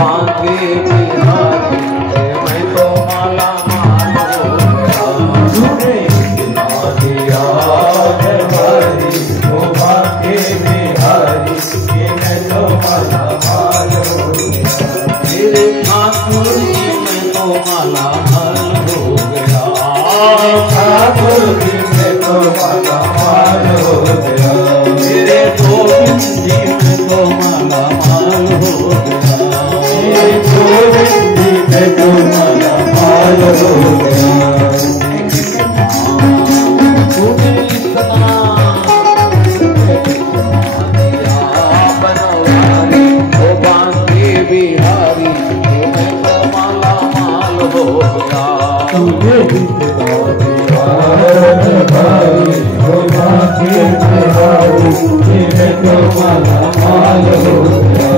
बांके बिहारी मैं तो माला माल हो गया। तूने इतना दिया है भारी ओ बांके बिहारी मैं तो माला माल हो गया। मेरे ठाकुर जी मैं तो माला माल हो गया। ठाकुर जी मैं तो माला माल हो गया। मेरे गोविंद जी मैं तो माला माल हो गया। मेरे गोविंद जी मैं तो माला माल हो गया। तूने इतना दिया बनवारी ओ बांके बिहारी मैं तो माला माल हो गया। तूने इतना दिया बनवारी ओ बांके बिहारी मैं तो माला माल हो गया।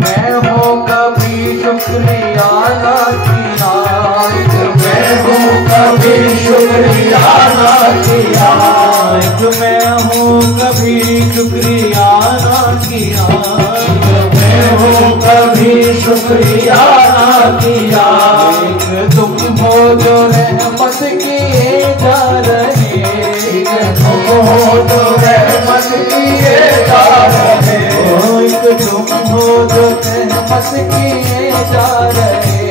मैं हो कभी शुक्रिया ना किया। मैं हो कभी शुक्रिया ना किया। मैं हो कभी शुक्रिया ना किया। मैं हो कभी शुक्रिया ना किया। तुम हो जो रहमत किए जा रहे। तुम हो जो रहमत किए जा रहे। तुम हो जो रहमत किए जा रहे।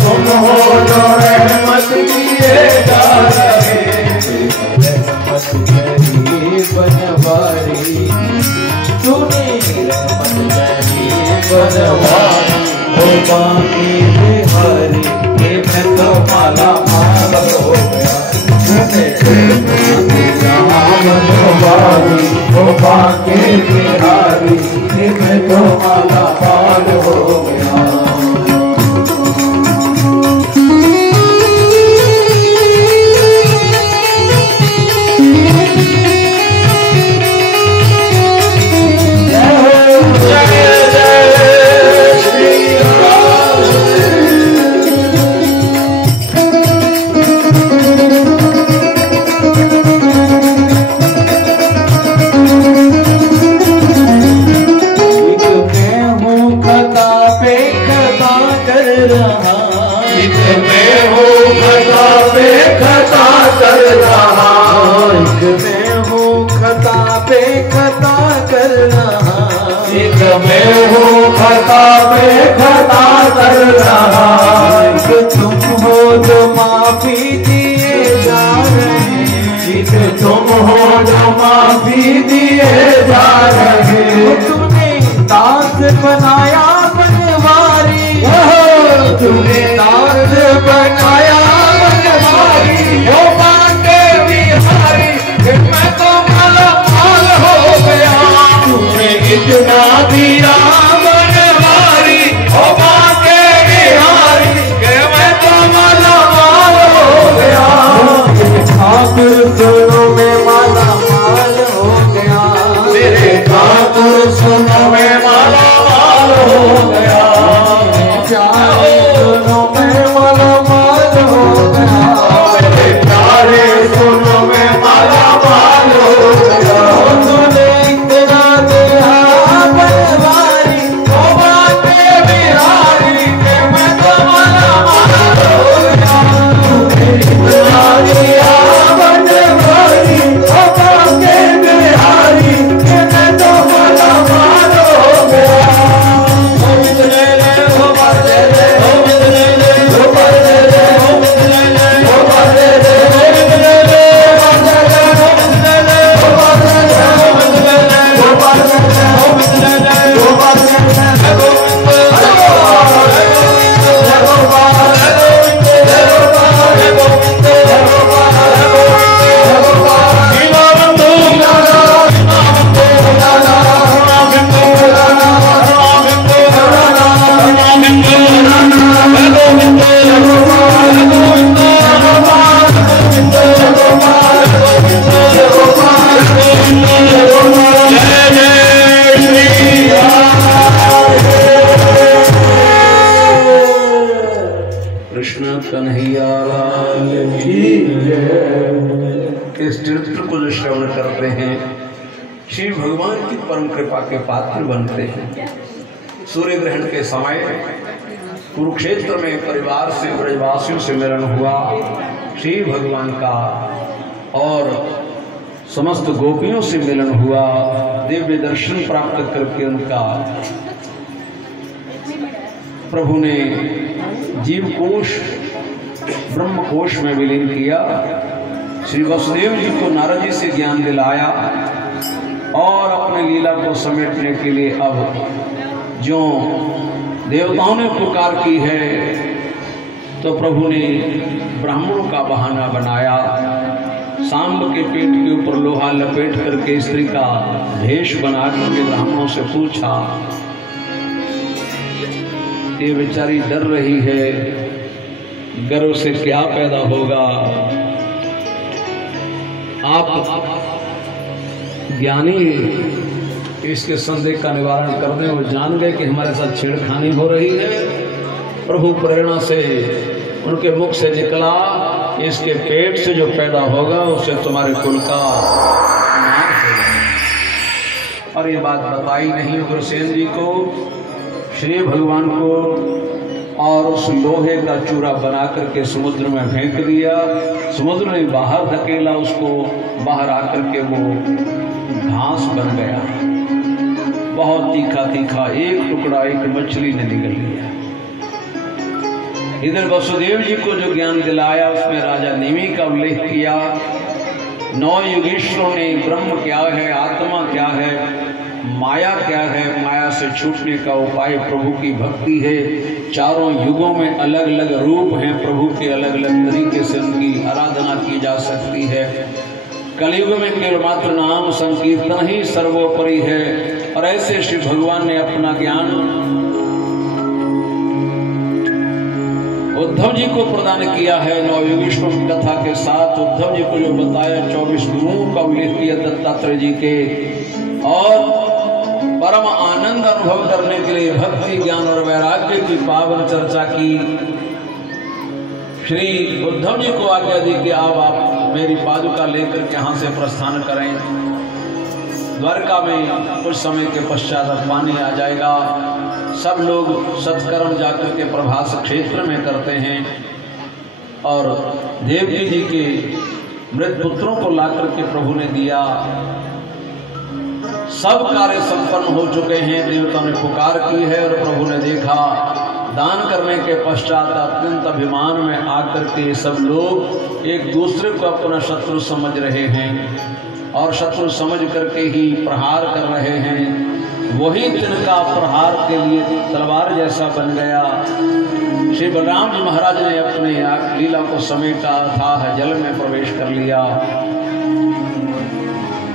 तुम हो जो रहमत किए जा रहे। रहमत मेरी बनवारी तूने रहमत मेरी बनवारी ओ बांके बिहारी मैं तो माला माल हो गया। तूने बनवारी ओ बांके बिहारी मैं तो माला माल हो गया। मैं हूँ खता पे खता कर रहा। तुम हो जो माफी दिए जा रहे। तुम हो जो माफी दिए जा रहे। तुमने दास बनाया बनवारी। तुमने दास बनाया बनवारी ओ बांके बिहारी मैं तो माला माल हो गया। तूने इतना दिया बनवारी ओ बांके बिहारी मैं तो माला माल हो गया। ठाकुर सुनो मैं माला माल हो गया। मेरे ठाकुर सुनो मैं माला माल हो गया। प्यारे सुनो मैं माला माल हो गया। मेरे प्यारे सुनो मैं माला माल हो गया। तूने इतना दिया बनवारी कृष्ण कन्हैया की जय। इस चरित्र को जो श्रवण करते हैं श्री भगवान की परम कृपा के पात्र बनते हैं। सूर्य ग्रहण के समय कुरुक्षेत्र में परिवार से ब्रजवासियों से मिलन हुआ श्री भगवान का और समस्त गोपियों से मिलन हुआ। दिव्य दर्शन प्राप्त करके उनका प्रभु ने जीव कोश ब्रह्म कोश में विलीन किया। श्री वसुदेव जी को नारद जी से ज्ञान दिलाया और अपने लीला को समेटने के लिए अब जो देवताओं ने पुकार की है तो प्रभु ने ब्राह्मणों का बहाना बनाया। सांब के पेट के ऊपर लोहा लपेट करके स्त्री का भेष बना करके ब्राह्मणों से पूछा, ये बेचारी डर रही है, गर्भ से क्या पैदा होगा? आप ज्ञानी इसके संदेह का निवारण करने और जान गए कि हमारे साथ छेड़खानी हो रही है। प्रभु प्रेरणा से उनके मुख से निकला, इसके पेट से जो पैदा होगा उससे तुम्हारे कुल का नाश होगा। और ये बात बताई नहीं उग्रसेन जी को, श्री भगवान को, और उस लोहे का चूरा बना करके समुद्र में फेंक दिया। समुद्र ने बाहर धकेला उसको, बाहर आकर के वो घास बन गया। बहुत तीखा तीखा एक टुकड़ा एक मछली ने निगल लिया। इधर वसुदेव जी को जो ज्ञान दिलाया उसमें राजा नेमि का उल्लेख किया। 9 योगेश्वरों ने ब्रह्म क्या है, आत्मा क्या है, माया क्या है, माया से छूटने का उपाय प्रभु की भक्ति है। चारों युगों में अलग अलग रूप हैं प्रभु के, अलग अलग तरीके से उनकी आराधना की जा सकती है। कलयुग में केवल मात्र नाम संकीर्तन ही सर्वोपरि है। और ऐसे श्री भगवान ने अपना ज्ञान उद्धव जी को प्रदान किया है। 9 योगेश्वरों की कथा के साथ उद्धव जी को जो बताया, 24 गुरुओं का उल्लेख किया दत्तात्रेय जी के, और परम आनंद अनुभव करने के लिए भक्ति ज्ञान और वैराग्य की पावन चर्चा की। श्री उद्धव जी को आज्ञा दी कि आप मेरी पादुका लेकर के यहाँ से प्रस्थान करें। द्वारका में कुछ समय के पश्चात पानी आ जाएगा। सब लोग सत्कर्म जाकर के प्रभास क्षेत्र में करते हैं और देवकी जी के मृत पुत्रों को लाकर के प्रभु ने दिया। सब कार्य संपन्न हो चुके हैं, देवताओं ने पुकार की है और प्रभु ने देखा। दान करने के पश्चात अत्यंत अभिमान में आकर के सब लोग एक दूसरे को अपना शत्रु समझ रहे हैं और शत्रु समझ करके ही प्रहार कर रहे हैं। वही तिनका प्रहार के लिए तलवार जैसा बन गया। श्री बलराम जी महाराज ने अपने लीला को समेटा था, जल में प्रवेश कर लिया।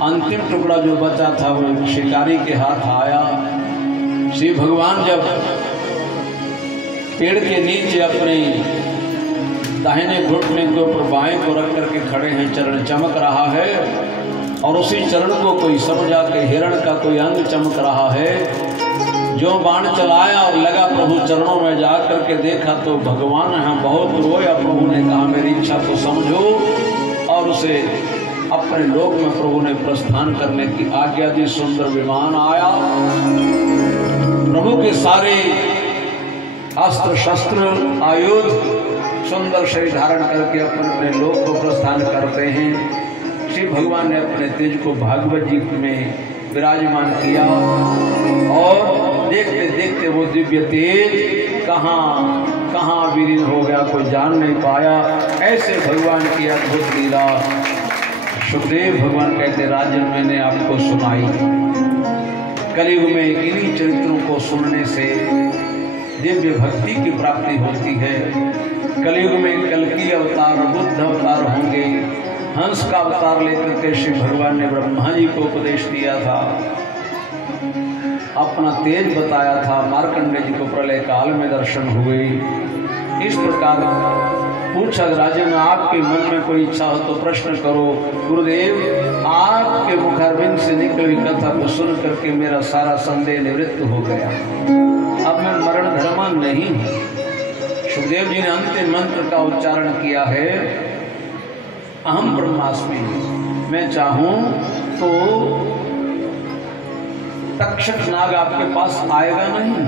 अंतिम टुकड़ा जो बचा था वो शिकारी के हाथ आया। श्री भगवान जब पेड़ के नीचे अपने दाहिने घुटने के ऊपर बाएं को रख करके खड़े हैं, चरण चमक रहा है और उसी चरण को कोई समझा कि हिरण का कोई अंग चमक रहा है। जो बाण चलाया और लगा प्रभु चरणों में जा करके देखा तो भगवान यहाँ बहुत रोया। प्रभु ने कहा मेरी इच्छा को समझो और उसे अपने लोक में प्रभु ने प्रस्थान करने की आज्ञा दी। सुंदर विमान आया, प्रभु के सारे अस्त्र शस्त्र आयुध सुंदर शरीर धारण करके अपने अपने लोक को प्रस्थान करते हैं। श्री भगवान ने अपने तेज को भागवत जी में विराजमान किया और देखते देखते वो दिव्य तेज कहाँ विलीन हो गया कोई जान नहीं पाया। ऐसे भगवान की अद्भुत लीला सुखदेव भगवान कहते राजन मैंने आपको सुनाई। कलयुग में इन्हीं चरित्रों को सुनने से दिव्य भक्ति की प्राप्ति होती है। कलयुग में कल्कि अवतार बुद्ध अवतार होंगे। हंस का अवतार लेकर के श्री भगवान ने ब्रह्मा जी को उपदेश दिया था, अपना तेज बताया था। मार्कंडेय जी को प्रलय काल में दर्शन हुए। इस प्रकार पूछा राजन आपके मन में कोई इच्छा हो तो प्रश्न करो। गुरुदेव आपके मुखारबिंद से निकली कथा को सुन करके मेरा सारा संदेह निवृत्त हो गया। अब मैं मरण धर्मा नहीं हूँ। सुखदेव जी ने अंतिम मंत्र का उच्चारण किया है, अहम ब्रह्मास्मि। मैं चाहूं तो तक्षक नाग आपके पास आएगा नहीं,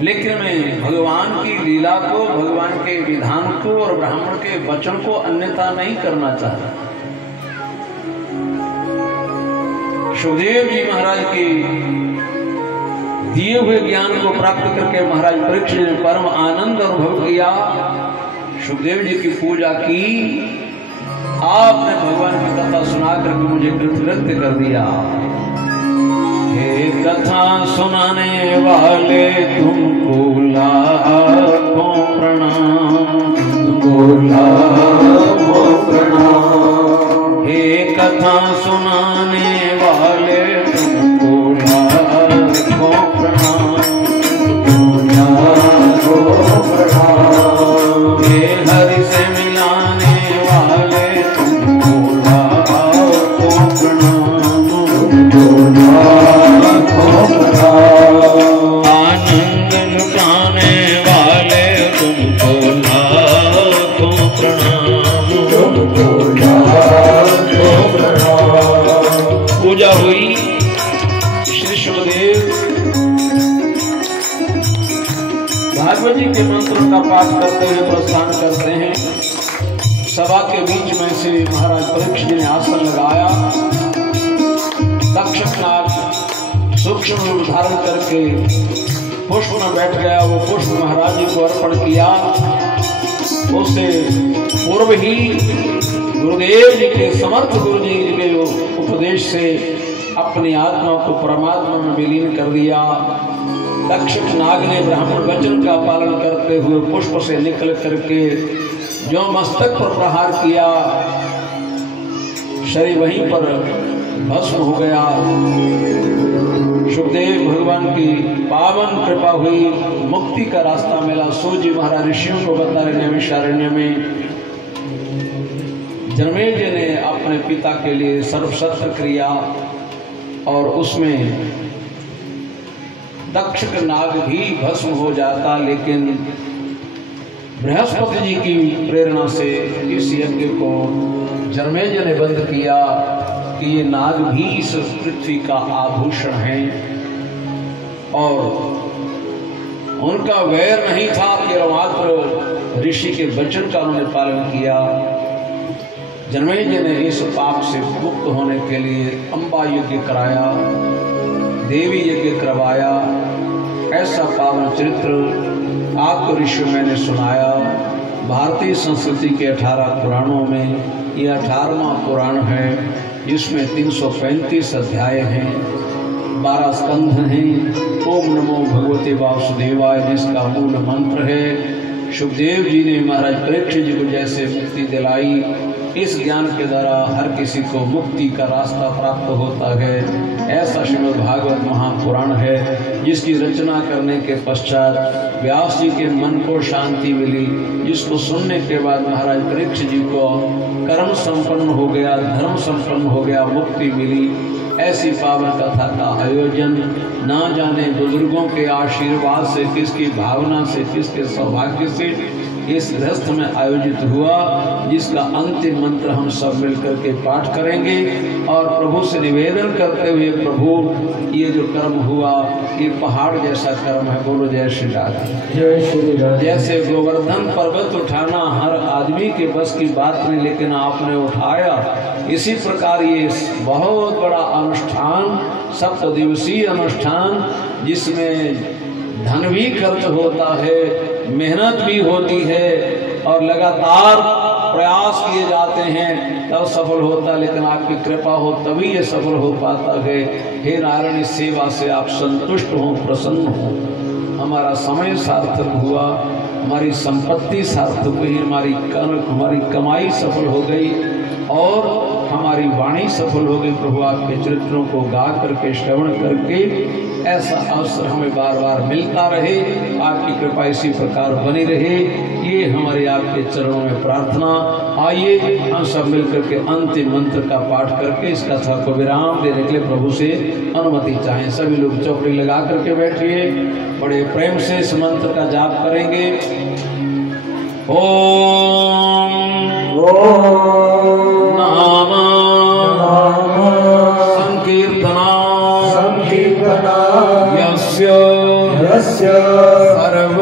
लेकिन मैं भगवान की लीला को, भगवान के विधान को और ब्राह्मण के वचन को अन्यथा नहीं करना चाहता। सुखदेव जी महाराज के दिए हुए ज्ञान को प्राप्त करके महाराज परीक्षित ने परम आनंद अनुभव किया। सुखदेव जी की पूजा की, आपने भगवान की कथा सुना करके मुझे कृतकृत्य कर दिया। हे कथा सुनाने वाले तुमको लाखों प्रणाम, लाखों प्रणाम। हे कथा सुनाने वाले तुमको लाखों प्रणाम, लाखों प्रणाम। हे हरि से मिलाने वाले तुमको लाखों प्रणाम, लाखों प्रणाम। आनंद लुटाने वाले तुमको लाखों प्रणाम, लाखों प्रणाम। पूजा हुई। श्री सुखदेव भागवत जी के मंत्रों का पाठ करते हुए प्रस्थान करते हैं। सभा के बीच में से महाराज परीक्षित जी ने आसन लगाया। तक्षक नाग सूक्ष्म रूप धारण करके पुष्प में बैठ गया। वो पुष्प महाराज जी को अर्पण किया। उससे पूर्व ही गुरुदेव जी के समर्थ गुरु जी के उपदेश से अपनी आत्मा को परमात्मा में विलीन कर दिया। तक्षक नाग ने ब्राह्मण वचन का पालन करते हुए पुष्प से निकल करके जो मस्तक पर प्रहार किया, शरीर वहीं पर भस्म हो गया। सुखदेव भगवान की पावन कृपा हुई, मुक्ति का रास्ता मिला। सूर्य जी महाराज ऋषियों को बता रहे नैमिषारण्य में जन्मेजय ने अपने पिता के लिए सर्वशस्त्र क्रिया और उसमें तक्षक नाग भी भस्म हो जाता, लेकिन बृहस्पति जी की प्रेरणा से इस यज्ञ को जन्मेजय ने बंद किया कि ये नाग भी इस पृथ्वी का आभूषण है और उनका वैर नहीं था, केवल मात्र ऋषि के वचन का उन्होंने पालन किया। जन्मेजय ने इस पाप से मुक्त होने के लिए अंबा यज्ञ कराया, देवी यज्ञ करवाया। ऐसा पावन चरित्र आपको ऋषि मैंने सुनाया। भारतीय संस्कृति के 18 पुराणों में यह 18वां पुराण है, जिसमें 335 अध्याय हैं, 12 स्कंध हैं। ओम नमो भगवते वासुदेवाय जिसका मूल मंत्र है। सुखदेव जी ने महाराज परीक्षित जी को जैसे मुक्ति दिलाई, इस ज्ञान के द्वारा हर किसी को मुक्ति का रास्ता प्राप्त होता है। ऐसा श्रीमद् भागवत महापुराण है, जिसकी रचना करने के पश्चात व्यास जी के मन को शांति मिली, जिसको सुनने के बाद महाराज परीक्षित जी को कर्म संपन्न हो गया, धर्म संपन्न हो गया, मुक्ति मिली। ऐसी पावन कथा का आयोजन ना जाने बुजुर्गों के आशीर्वाद से, किसकी भावना से, किसके सौभाग्य से इस गृहस्थ में आयोजित हुआ, जिसका अंतिम मंत्र हम सब मिलकर के पाठ करेंगे और प्रभु से निवेदन करते हुए, प्रभु ये जो कर्म हुआ ये पहाड़ जैसा कर्म है। बोलो जय श्री राधे, जय श्री राधे। जैसे गोवर्धन पर्वत उठाना हर आदमी के बस की बात नहीं, लेकिन आपने उठाया। इसी प्रकार ये बहुत बड़ा अनुष्ठान, 7 दिवसीय अनुष्ठान, जिसमें धन भी खर्च होता है, मेहनत भी होती है और लगातार प्रयास किए जाते हैं तब सफल होता, लेकिन आपकी कृपा हो तभी ये सफल हो पाता है। हे नारायण, इस सेवा से आप संतुष्ट हो, प्रसन्न हो। हमारा समय सार्थक हुआ, हमारी संपत्ति सार्थक हुई, हमारी कमाई सफल हो गई और हमारी वाणी सफल हो गई। प्रभु आपके चरित्रों को गा करके, श्रवण करके ऐसा अवसर हमें बार बार मिलता रहे। आपकी कृपा इसी प्रकार बनी रहे, ये हमारे आपके चरणों में प्रार्थना। आइए हम सब मिलकर के अंतिम मंत्र का पाठ करके इस कथा को विराम देने के लिए प्रभु से अनुमति चाहें। सभी लोग चौकड़ी लगा करके बैठिए, बड़े प्रेम से इस मंत्र का जाप करेंगे। ओम नाम संकीर्तना यस्य सर्व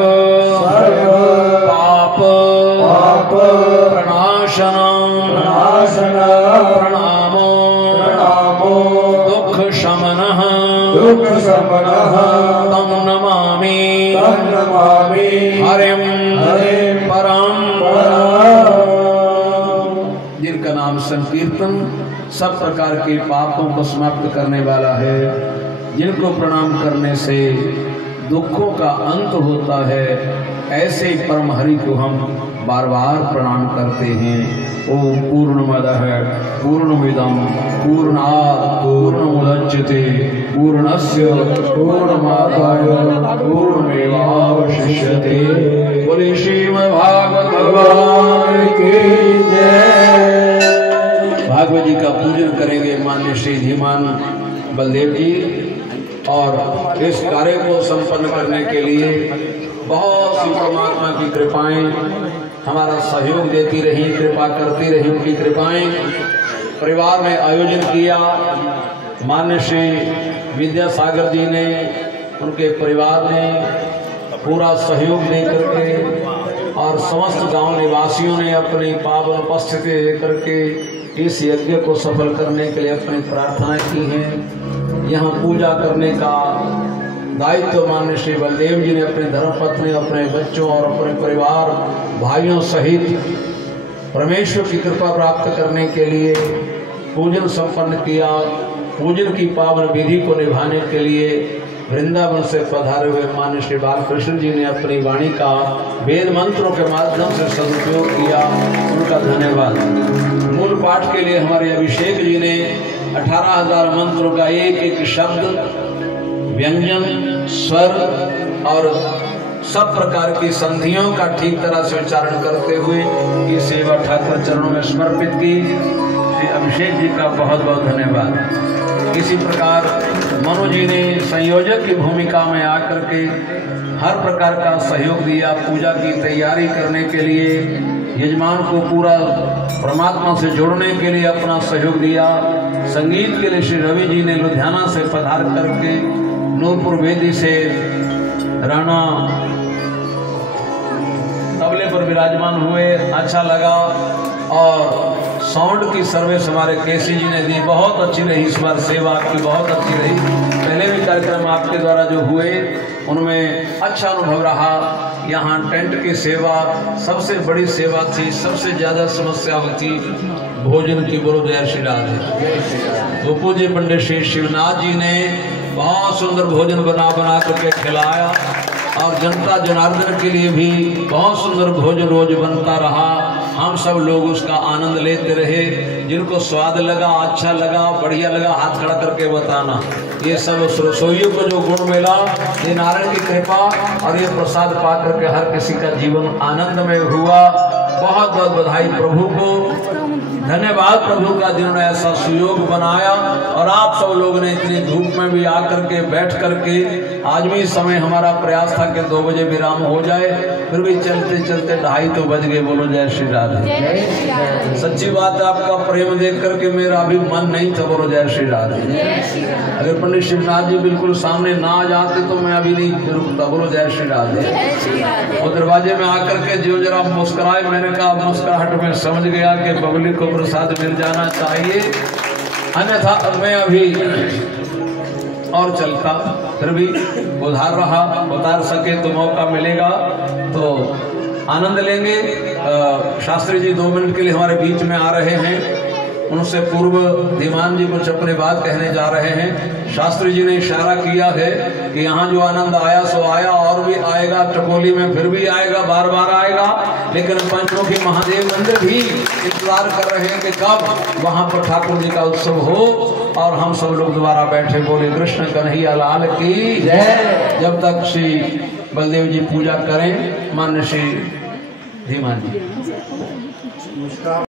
पाप प्रणाशनम् प्रणामो दुःख शमनः तं नमामि हरिं परम। जिनका नाम संकीर्तन सब प्रकार के पापों को समाप्त करने वाला है, जिनको प्रणाम करने से दुखों का अंत होता है, ऐसे परम हरि को हम बार बार प्रणाम करते हैं। ओम पूर्णमदः पूर्णमिदं पूर्णात् पूर्णमुदच्यते पूर्णस्य पूर्णमादाय पूर्णमेवावशिष्यते। बोले श्रीमद्भागवत भगवान की जय। भागवत जी का पूजन करेंगे मान्य श्री धीमान बलदेव जी, और इस कार्य को संपन्न करने के लिए बहुत सी परमात्मा की कृपाएं हमारा सहयोग देती रही, कृपा करती रही। उनकी कृपाएं परिवार में आयोजन किया मान्य श्री विद्यासागर जी ने, उनके परिवार ने पूरा सहयोग दे करके और समस्त गांव निवासियों ने अपनी पावन उपस्थिति देकर के इस यज्ञ को सफल करने के लिए अपनी प्रार्थनाएं की हैं। यहाँ पूजा करने का दायित्व मान्य श्री बलदेव जी ने अपने धर्मपत्नी, अपने बच्चों और अपने परिवार भाइयों सहित परमेश्वर की कृपा प्राप्त करने के लिए पूजन संपन्न किया। पूजन की पावन विधि को निभाने के लिए वृंदावन से पधारे हुए मान्य श्री बालकृष्ण जी ने अपनी वाणी का वेद मंत्रों के माध्यम से सदुपयोग किया, उनका धन्यवाद। मूल पाठ के लिए हमारे अभिषेक जी ने 18,000 मंत्रों का एक एक शब्द, व्यंजन, स्वर और सब प्रकार की संधियों का ठीक तरह से उच्चारण करते हुए ये सेवा ठाकुर चरणों में समर्पित की। श्री अभिषेक जी का बहुत बहुत धन्यवाद। इसी प्रकार मनु जी ने संयोजक की भूमिका में आकर के हर प्रकार का सहयोग दिया। पूजा की तैयारी करने के लिए यजमान को पूरा परमात्मा से जोड़ने के लिए अपना सहयोग दिया। संगीत के लिए श्री रवि जी ने लुधियाना से पधार करके नूरपुर वेदी से राणा तबले पर विराजमान हुए, अच्छा लगा। और साउंड की सर्विस हमारे केसी जी ने दी, बहुत अच्छी रही इस बार सेवा आपकी, बहुत अच्छी रही। पहले भी कार्यक्रम आपके द्वारा जो हुए उनमें अच्छा अनुभव रहा। यहाँ टेंट की सेवा सबसे बड़ी सेवा थी, सबसे ज्यादा समस्या होती भोजन की। बोलो जय श्री राधे। तो पूज्य पंडित श्री शिवनाथ जी ने बहुत सुंदर भोजन बना करके खिलाया और जनता जनार्दन के लिए भी बहुत सुंदर भोजन रोज बनता रहा। हम सब लोग उसका आनंद लेते रहे। जिनको स्वाद लगा, अच्छा लगा, बढ़िया लगा, हाथ खड़ा करके बताना। ये सब रसोइयों को जो गुण मिला, ये नारायण की कृपा और ये प्रसाद पा करके हर किसी का जीवन आनंदमय हुआ। बहुत बहुत बधाई प्रभु को, धन्यवाद प्रभु का जिन्होंने ऐसा सुयोग बनाया। और आप सब लोगों ने इतनी धूप में भी आकर के बैठ करके, आज भी समय हमारा प्रयास था कि 2 बजे विराम हो जाए, फिर भी चलते चलते 2:30 तो बज गए। बोलो जय श्री राधे। सच्ची बात है, आपका प्रेम देख करके मेरा भी मन नहीं था। बोलो जय श्री राधे। अगर पंडित शिवनाथ जी बिल्कुल सामने ना आ जाते तो मैं अभी नहीं रुकता। बोलो जय श्री राधे। और दरवाजे में आकर के जो जरा मुस्कुराए, मैंने कहा मुस्कुराहट में समझ गया कि पब्लिक को प्रसाद मिल जाना चाहिए, अन्यथा मैं अभी और चलता। फिर भी उधार रहा, उतार सके तो मौका मिलेगा तो आनंद लेंगे। शास्त्री जी 2 मिनट के लिए हमारे बीच में आ रहे हैं। उनसे पूर्व धीमान जी कुछ अपनी बात कहने जा रहे हैं। शास्त्री जी ने इशारा किया है कि यहाँ जो आनंद आया सो आया, और भी आएगा। टकोली में फिर भी आएगा, बार बार आएगा। लेकिन पंचमुखी महादेव मंदिर भी इंतजार कर रहे हैं कि कब वहाँ पर ठाकुर जी का उत्सव हो और हम सब लोग दोबारा बैठे। बोले कृष्ण कन्हैया लाल की जय। जब तक श्री बलदेव जी पूजा करें, मान्य श्री धीमान जी।